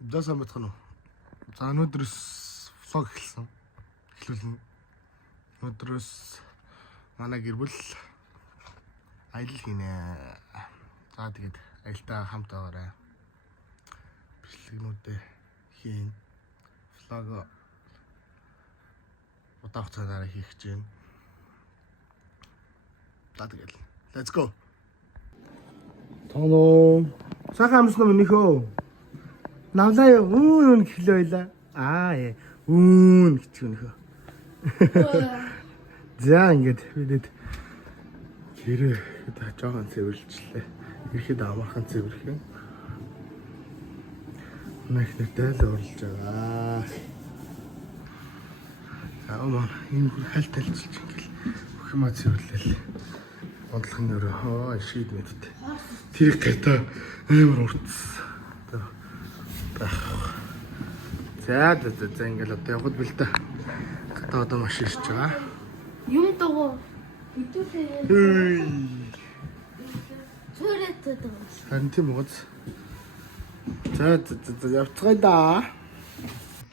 Дэсэн байтхан уу. За өнөөдрөөс влог эхэлсэн. Эхлүүлнэ. Өнөөдрөөс манай гэр бүл аялал хийнэ. За тэгээд аялалтаа хамт байгаарай. Бичлэгнүүдээ хийн. Влог удаах цагаараа хийх гэж байна. За тэгээд let's go. Тоно. Сайхан амсна минийхөө. Навлаа үн гэхлээ байла. Ээ. Үн гэж өнөхөө. За ингээд бидэд гэрээ жоохон цэвэрлжлээ. Ирэхэд амархан цэвэрлэх. Нахнер дээл орлож байгаа. За мөн энэ хальт талчилж ингээл бүх юм цэвэрлээл. Бодлохын өрөө шийд мэдтээ. Тэр гата амар уртс. За ингээл одоо явахд бэл та. Гата одоо маш ирж байгаа. Юм доо. Битүүсээ. Цорэттэй доо. Харин тийм үү? За явцгаая да.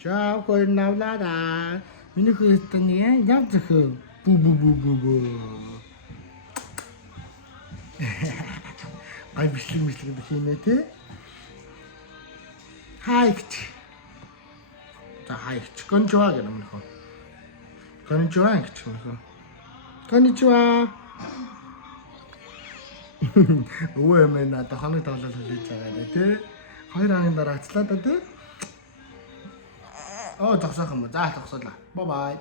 За хоёр навлаа. Миний хөөтөн яв зөхөө. Бу. Ай бичлэг хийнэ те. Хайч. За хайч. Кончоо гэнэ мөн хөө. Кончоо гэж мөн. Кончоо. Өвөө мэн надад хоног тоглол хийж байгаа те. Хоёр ангийн дараа ачлаа да те. Оо зогсоох юм. За зогсоолаа. Бай.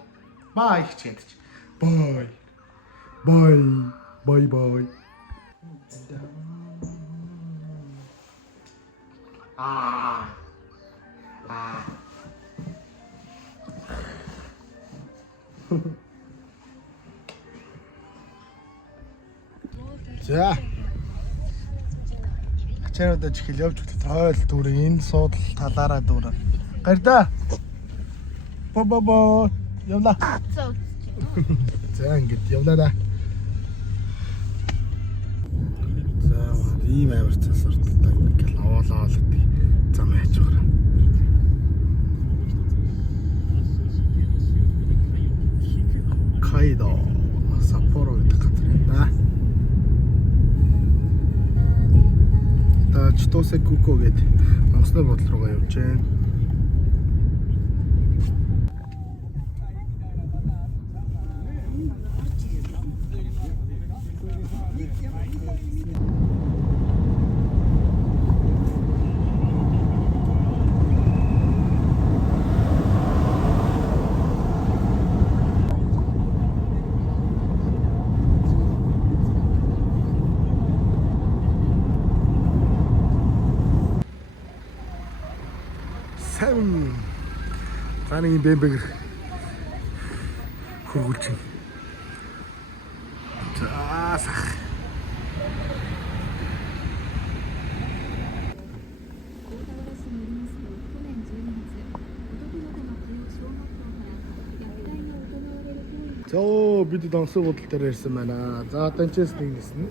Бай гэж ядч. Бай. За. Ачаадаа чихэл явж өгт тойл дүр энэ суудал талаараа дүр. Гарда. Бо. Явла. За ингэж явлаа да. За ийм амар цас урттай ингээл овоолоо гэдэг зам яаж байгаа. Кайдо Саппоро гэдэг газар юм да. Та Читосекуко гэдэг онгоцны бодол руугаа явж байна. Цааны бэмбэг хөргүүлж байна. Заасах. Зөө бид донсон бодол дээр ирсэн байна. За Данчес нэг нисэн.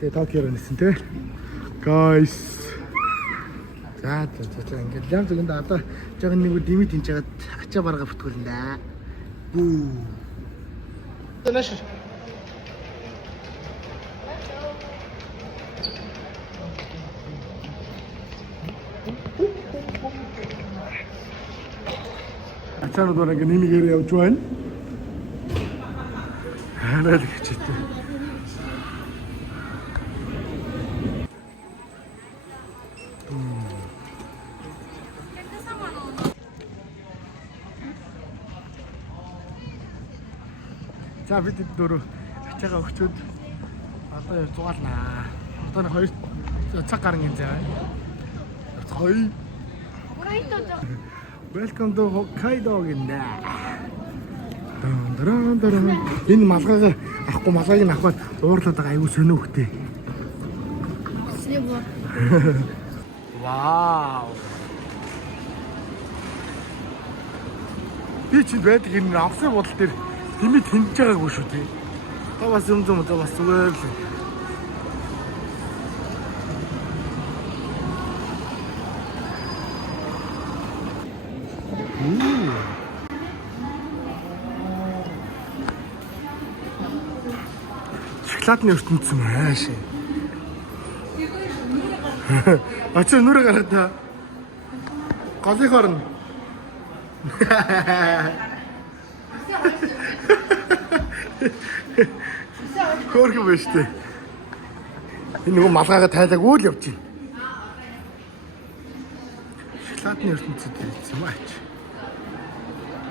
Тэгээ Токио нисэн те. Guys. За ингээд лам зүгэнд одоо жоо нэг димит хийж хагаад ачаа барга бүтгүүлнэ да. Бүү. Танаш. Ачаа дөрөг нэмигээр явж байна. Хараад хэвчээтэй. За бид дөрөв ачаага өгчөөд одоо зугаалнаа. Одоо нэг 2 цаг гарan гин заа. Хой. Welcome to Hokkaido гинэ. Дан. Энэ малгайгаа авахгүй малгайг нь аваад уурлаад байгаа аюу сонио хөхтэй. Сэво. Вау. Би чи байдаг энэ авсан бодол дээр тэмээ тэнж байгаагүй шүү дээ. Та бас юм бас зүгээр л. Шоколадны ертөнцийн ааш. Очоо нүрэ гаргата. Голын хорн. Хөргөн байна шүү дээ. Энэ нөгөө малгайгаа тайлаг үйл явж байна. Шоколадны ертөнцид ирсэн юм аач.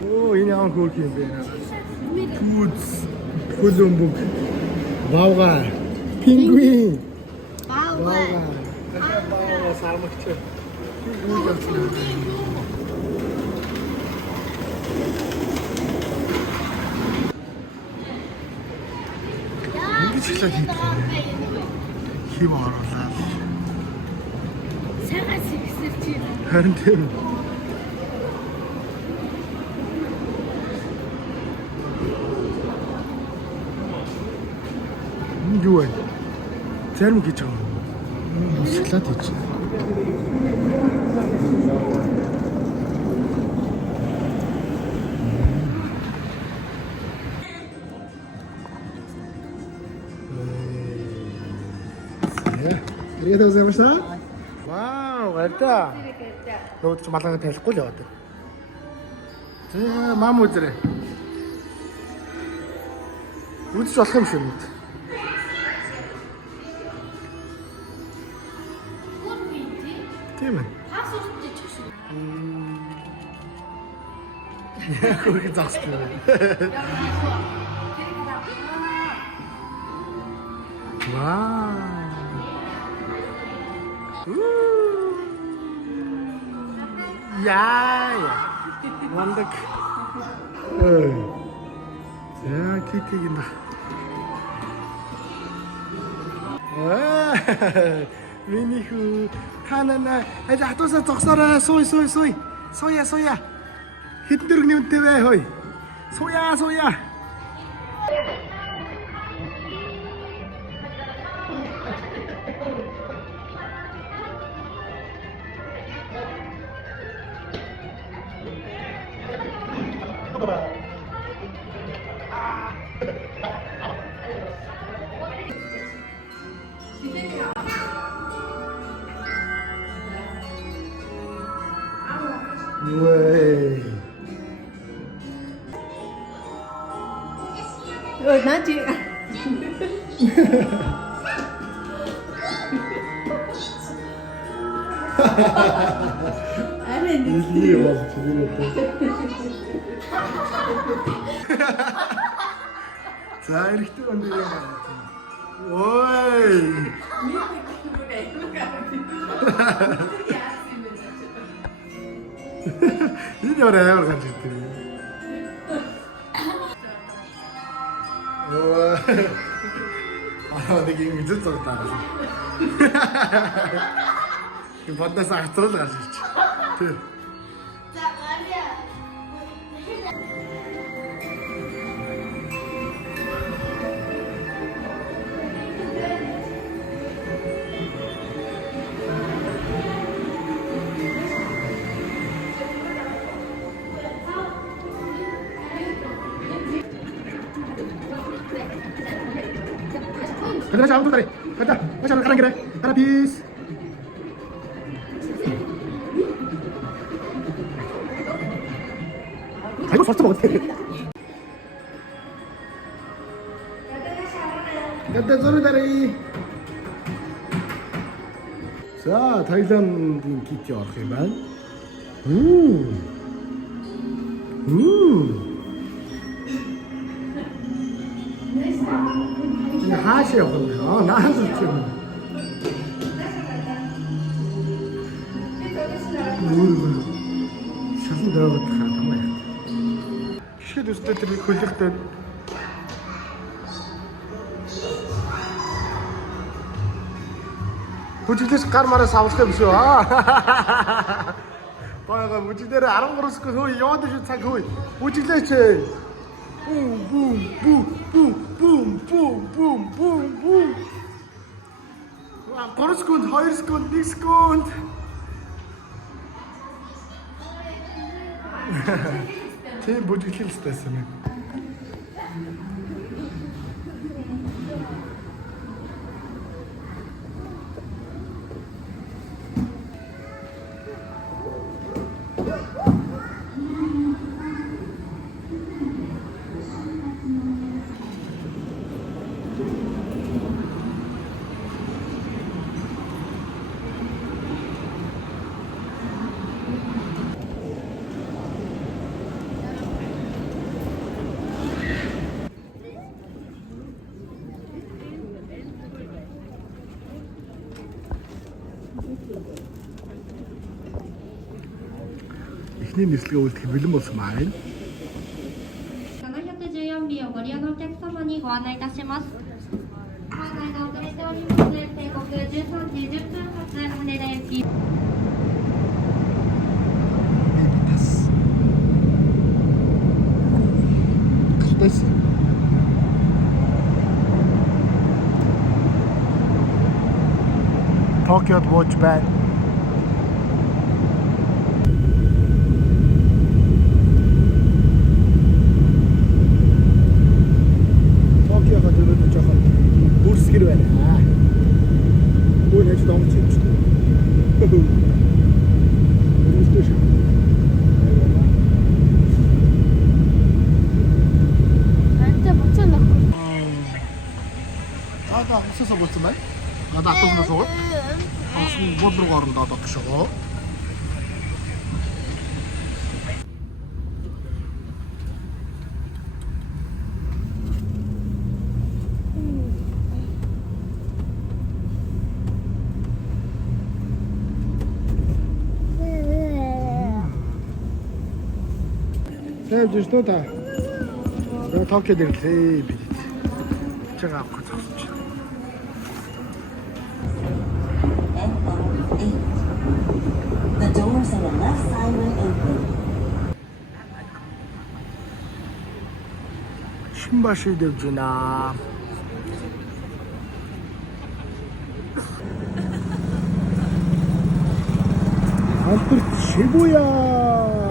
Оо энэ ямар хөргөн юм бэ? Түүз, хөлөмбөг, вавга, пингвин. Вавга. Сармагч. Үйл явж байна. Шоколад хийх. Хим оруулаа. Цагаас ихсэлж байна. Харин тийм. Юу вэ? Зарим гэж байгаа юм. Шоколад хийж. Привет, возможно? Вау, это. Ну, ч малгай тайлахгүй л яваад байна. Тэ, мам үзрээ. Үзэж болох юм шиг мэд. Тийм ээ. Хас үстэй ч шүү. Хөөе загсгүй. Вау. Яа. Вандаг. За кикийг нэ. Миний хүү танана хатуусаа зогсоорой. Суй. Соя. Хэдэн дөрөвний үнэтэй вэ хөөе. Соя. Уэй. 나지. 이게 와서 죽이랬다. 자, 이렇게 뜨거운데. 오이. 이게 어려요, 우리 같이. 우와. 아, 근데 이게 미쳤다 이 반대서 안 들어가지. 자, 말이야. 가자, 아무도 다리. 가자, 가는 길에. 하나 피스. 아이고, 벌써 먹었대. 가자, 소리 다리. 자, 타일랜드 기초 어떻게만. 이 하시요, 나 한숨 좀. шалан даавал хаа юм. Шид үстэй тэр хөлөгтэй. Бүжиглээс гар мараас авалтай биш үү? Бага бүжиглээр 13-өөс хөө яваад шүү цаг хөө. Бүжиглээч. Бум. 3 секунд, 2 секунд, 1 секунд. Тийм бүжиглэл стэйсэн юм. Эхний нислэгээ үлдэх бэлэн болсон байна. 714便をご利用のお客様にご案内いたします。ご案内が遅れております。定刻13時10分発羽田行き。 됐어. Tokyo'da watch ben. Tokyo'ga dönüp жоохон бүрсгэр байна. Өө нэж донч юм шүү. Бүрсгэр шүү. 완전 멈춰놓고. 아까 없어서 못 쓰면? 나도 아까 불러서 못 들어가는 나도 드셔. Sevdi что то. Я Токио дэрэлээ бид. Чага авах гэж байна. The doors on the left side will open. 신바시 devжina. Антер Шибуя.